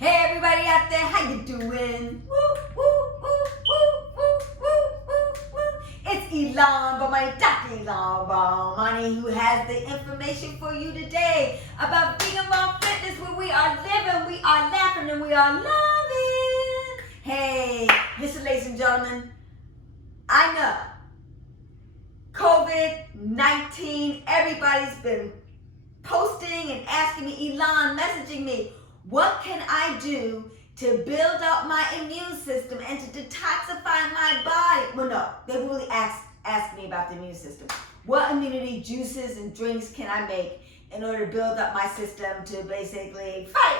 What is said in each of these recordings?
Hey everybody out there, how you doing? Woo, woo, woo, woo, woo, woo, woo, woo. It's Elon Bomani, Dr. Elon Bomani, who has the information for you today about vegan mom fitness, where we are living, we are laughing, and we are loving. Hey, listen, ladies and gentlemen, I know COVID-19, everybody's been posting and asking me, Elon, messaging me, what can I do to build up my immune system and to detoxify my body? Well, no, they really ask me about the immune system. What immunity juices and drinks can I make in order to build up my system to basically fight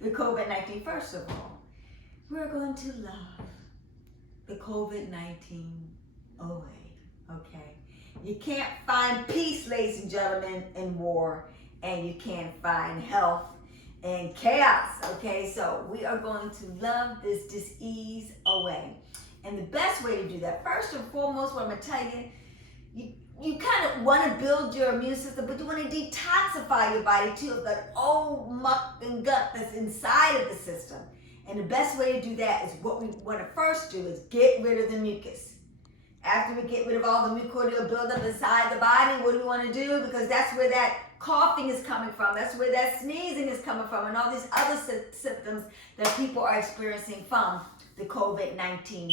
the COVID-19? First of all, we're going to love the COVID-19 away, okay? You can't find peace, ladies and gentlemen, in war, and you can't find health in chaos, okay? So we are going to love this disease away. And the best way to do that, first and foremost, what I'm gonna tell you, you kind of want to build your immune system, but you want to detoxify your body too of that old muck and gut that's inside of the system. And the best way to do that is what we want to first do is get rid of the mucus. After we get rid of all the mucordial buildup inside the body, what do we want to do? Because that's where that coughing is coming from. That's where that sneezing is coming from, and all these other symptoms that people are experiencing from the COVID-19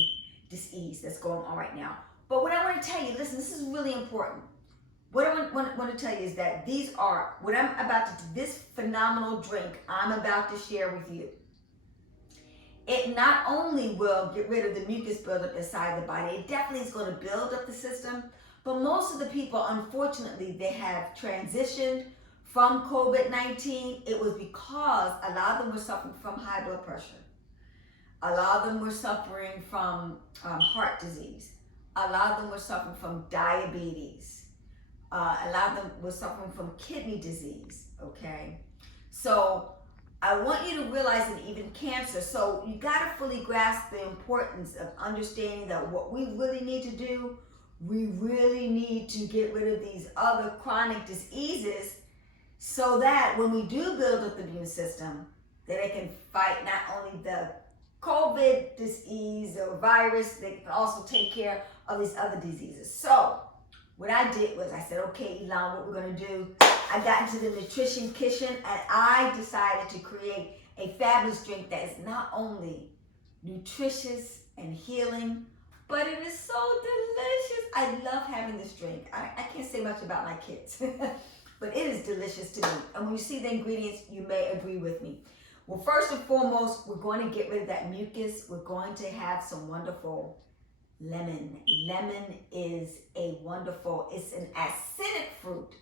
disease that's going on right now. But what I want to tell you, listen, this is really important. What I want to tell you is that these are, what I'm about to do, this phenomenal drink I'm about to share with you. It not only will get rid of the mucus buildup inside the body, it definitely is going to build up the system. But most of the people, unfortunately, they have transitioned from COVID-19. It was because a lot of them were suffering from high blood pressure. A lot of them were suffering from heart disease. A lot of them were suffering from diabetes. A lot of them were suffering from kidney disease, okay? So I want you to realize that even cancer, so you gotta fully grasp the importance of understanding that what we really need to do, we really need to get rid of these other chronic diseases so that when we do build up the immune system, that it can fight not only the COVID disease or virus, they can also take care of these other diseases. So what I did was I said, okay, Elon, what we're gonna do, I got into the nutrition kitchen and I decided to create a fabulous drink that is not only nutritious and healing, but it is so delicious. I love having this drink. I can't say much about my kids, but it is delicious to me. And when you see the ingredients, you may agree with me. Well, first and foremost, we're going to get rid of that mucus. We're going to have some wonderful lemon. Lemon is a wonderful, it's an acidic fruit,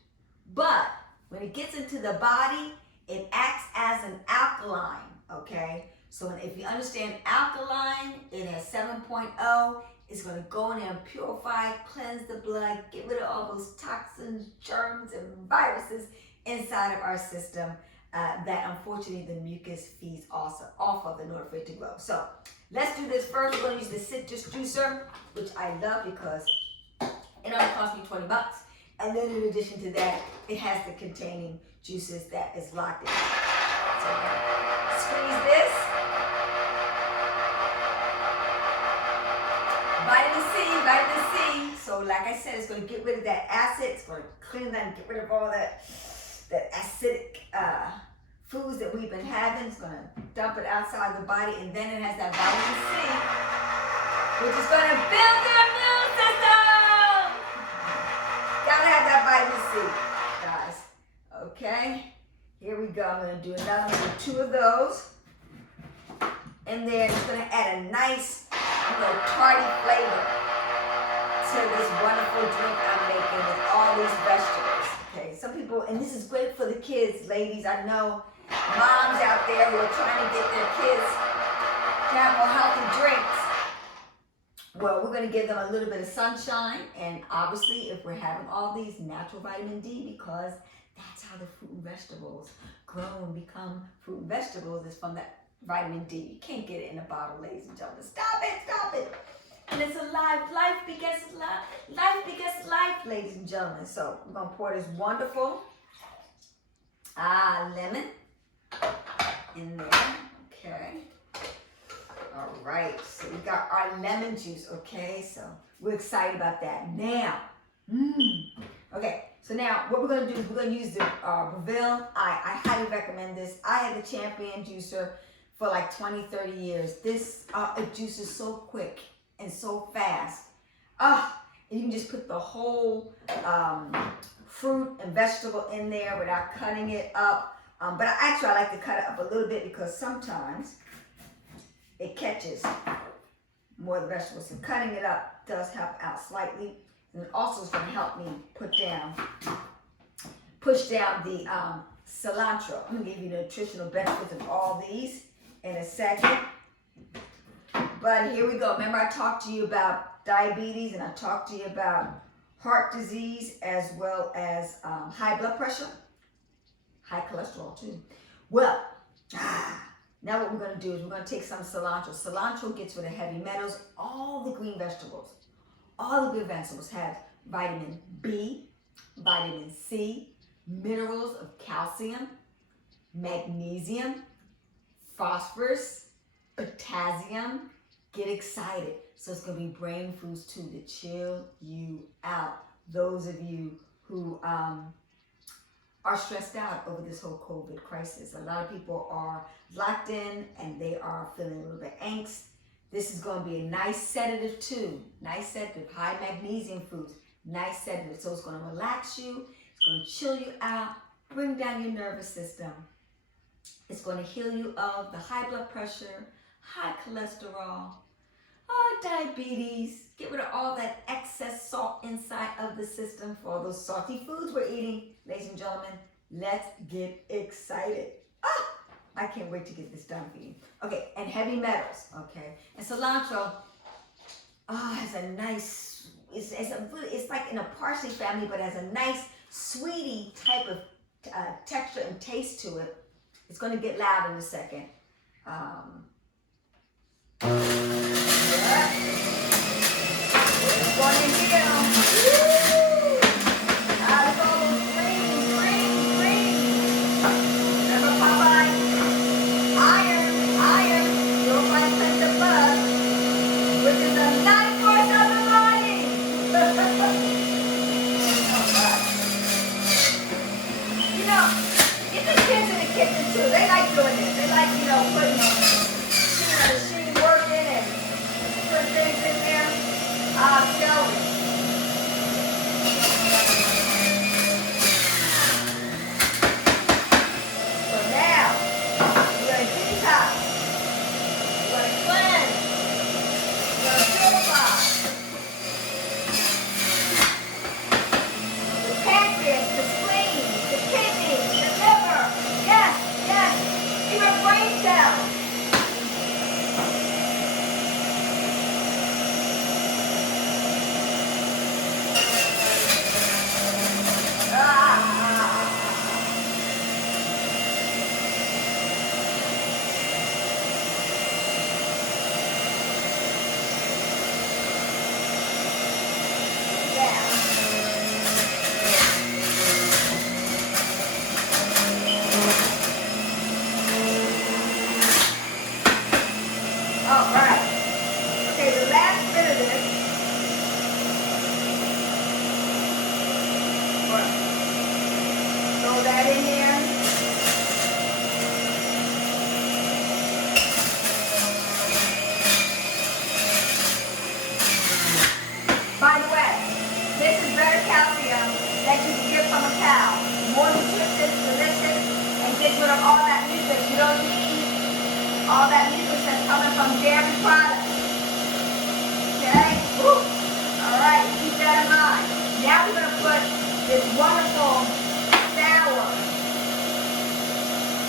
but when it gets into the body, it acts as an alkaline, okay? So if you understand alkaline, it has 7.0. It's going to go in there and purify, cleanse the blood, get rid of all those toxins, germs, and viruses inside of our system that unfortunately the mucus feeds also off of in order for it to grow. So let's do this first. We're going to use the citrus juicer, which I love because it only cost me 20 bucks. And then in addition to that, it has the containing juices that is locked in. So squeeze this. Vitamin C. So like I said, it's going to get rid of that acid. It's going to clean that and get rid of all that acidic foods that we've been having. It's going to dump it outside the body, and then it has that vitamin C, which is going to build your immune system. Gotta have that vitamin C, guys. Okay, here we go. I'm going to do another one with 2 of those. And then it's going to add a nice, tarty flavor to this wonderful drink I'm making with all these vegetables. Okay, some people, and this is great for the kids, ladies. I know moms out there who are trying to get their kids to have more healthy drinks. Well, we're going to give them a little bit of sunshine, and obviously if we're having all these natural vitamin D, because that's how the fruit and vegetables grow and become fruit and vegetables, is from that vitamin D. You can't get it in a bottle, ladies and gentlemen. Stop it. And it's alive. Life begets life, ladies and gentlemen. So we're going to pour this wonderful lemon our lemon juice, okay? So we're excited about that. Now, okay, so now what we're gonna do is we're gonna use the Breville. I highly recommend this. I had the Champion juicer for like 20, 30 years. This, it juices so quick and so fast. And you can just put the whole fruit and vegetable in there without cutting it up. But I like to cut it up a little bit because sometimes it catches more of the vegetables. So cutting it up does help out slightly. And it also is going to help me push down the cilantro. I'm going to give you the nutritional benefits of all these in a second. But here we go. Remember I talked to you about diabetes and I talked to you about heart disease as well as high blood pressure, high cholesterol too. Well, now what we're going to do is we're going to take some cilantro. Cilantro gets rid of heavy metals. All the green vegetables, all the good vegetables have vitamin B, vitamin C, minerals of calcium, magnesium, phosphorus, potassium. Get excited. So it's going to be brain foods too to chill you out. Those of you who are stressed out over this whole COVID crisis. A lot of people are locked in and they are feeling a little bit angst. This is going to be a nice sedative too. Nice sedative, high magnesium foods, nice sedative. So it's going to relax you. It's going to chill you out, bring down your nervous system. It's going to heal you of the high blood pressure, high cholesterol, diabetes. Get rid of all that excess salt inside of the system for all those salty foods we're eating. Ladies and gentlemen, let's get excited. I can't wait to get this done for you. Okay, and heavy metals, okay? And cilantro has a nice, it's like in a parsley family, but has a nice sweetie type of texture and taste to it. It's going to get loud in a second. It's going in here. Woo! Look all those greens. Remember Popeye? Iron. You'll find plenty of blood, which is a nice source of the body. You know, get the kids in the kitchen too. They like doing this. They like, putting the machine working and putting things in there. Celery. So now, we're going to detox. We're going to cleanse. We're going to purify. The pancreas, the spleen, the kidneys, the liver. Yes. Even brain cells. All that mucus that's coming from dairy products. Okay? Woo. All right, keep that in mind. Now we're going to put this wonderful sour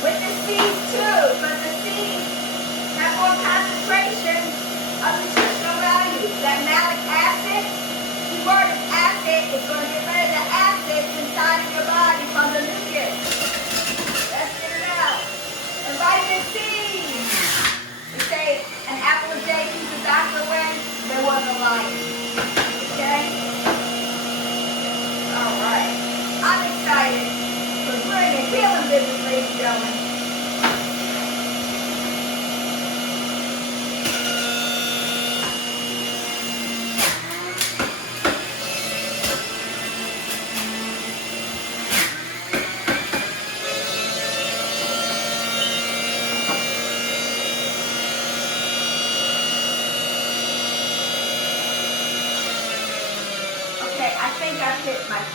with the seeds too, because the seeds have more concentration of nutritional value. That malic acid, the word is acid, is going to get rid of the acids inside of your body from the mucus. Let's get it out. And vitamin C. Say an apple a day keeps the doctor away, there wasn't a lion. Okay? Alright. I'm excited because we're in a healing business, ladies and gentlemen.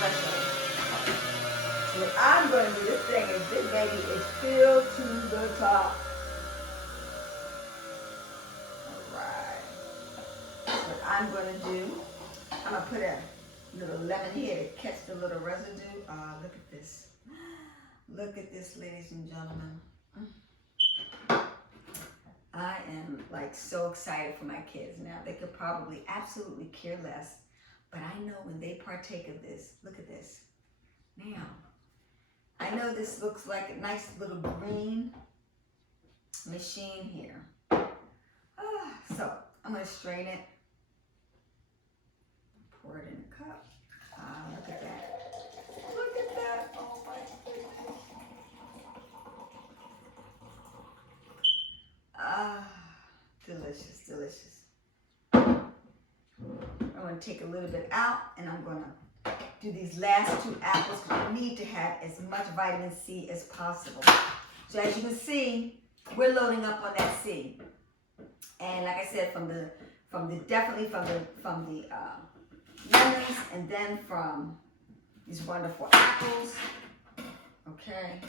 threshold. So what I'm going to do, this baby is filled to the top. Alright. What I'm going to do, I'm going to put a little lemon here to catch the little residue. Look at this. Look at this, ladies and gentlemen. I am like so excited for my kids now. They could probably absolutely care less, but I know when they partake of this, look at this. Now, I know this looks like a nice little green machine here. So I'm going to strain it, pour it in a cup. Look at that. Look at that. Oh my goodness. Delicious, delicious. I'm going to take a little bit out and I'm going to do these last 2 apples because we need to have as much vitamin C as possible. So as you can see, we're loading up on that C. And like I said, definitely from the lemons, and then from these wonderful apples. Okay.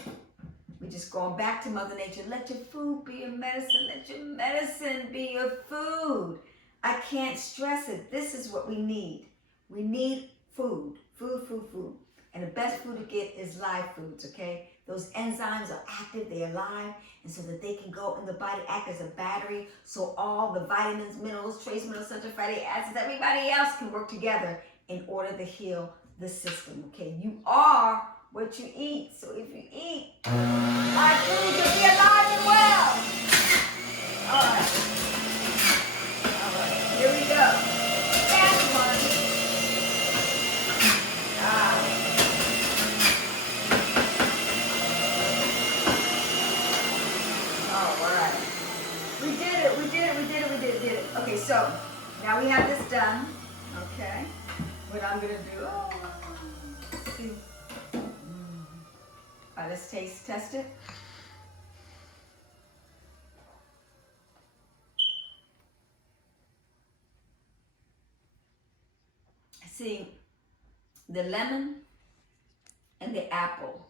We're just going back to Mother Nature. Let your food be your medicine. Let your medicine be your food. I can't stress it. This is what we need. We need food. Food, food, food. And the best food to get is live foods, okay? Those enzymes are active, they're alive, and so that they can go in the body, act as a battery, so all the vitamins, minerals, trace minerals, such as fatty acids, everybody else can work together in order to heal the system, okay? You are what you eat, so if you eat live food, you'll be alive and well. All right, here we go. Last one. Okay, so now we have this done. Okay, what I'm gonna do? Let's see. Let's test it. See, the lemon and the apple,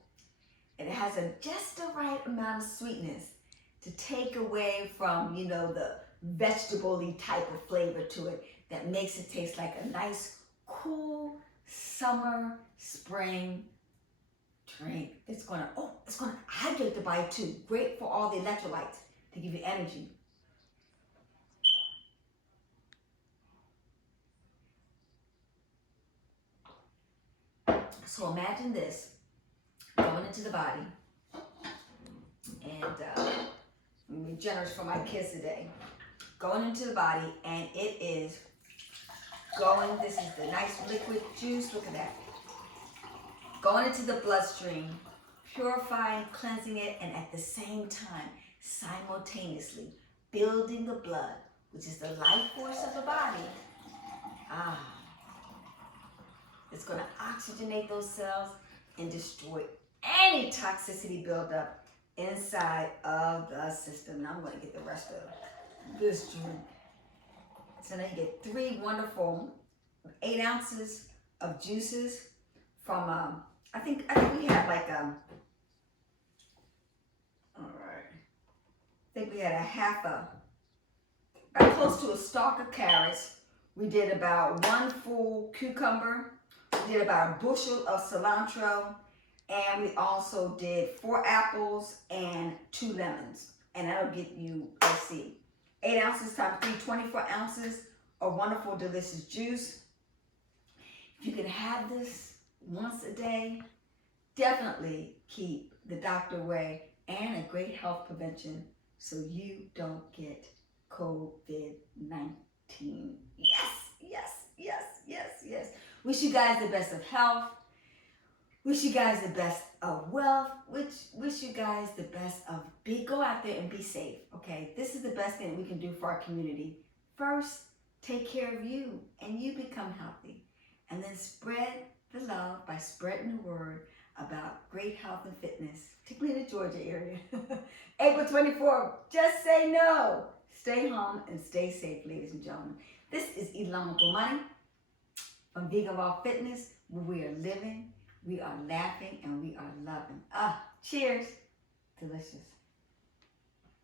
it has just the right amount of sweetness to take away from, the vegetable-y type of flavor to it that makes it taste like a nice, cool summer, spring drink. It's gonna hydrate the body too. Great for all the electrolytes to give you energy. So imagine this going into the body, and I'm being generous for my kids today. Going into the body, and it is going, this is the nice liquid juice, look at that. Going into the bloodstream, purifying, cleansing it, and at the same time, simultaneously building the blood, which is the life force of the body. It's going to oxygenate those cells and destroy any toxicity buildup inside of the system. Now I'm going to get the rest of this drink. So now you get 3 wonderful 8 ounces of juices from, I think we had like, all right. I think we had close to a stalk of carrots. We did about 1 full cucumber. We did about a bushel of cilantro. And we also did 4 apples and 2 lemons. And that'll get you, let's see, 8 ounces times 3, 24 ounces of wonderful, delicious juice. If you can have this once a day, definitely keep the doctor away, and a great health prevention so you don't get COVID-19. Yes, yes, yes, yes, yes. Wish you guys the best of health. Wish you guys the best of wealth. Wish you guys the best of go out there and be safe, okay? This is the best thing that we can do for our community. First, take care of you and you become healthy. And then spread the love by spreading the word about great health and fitness, particularly in the Georgia area. April 24th, just say no. Stay home and stay safe, ladies and gentlemen. This is Ilama Bomani. from Vegan Raw Fitness, where we are living, we are laughing, and we are loving. Cheers. Delicious.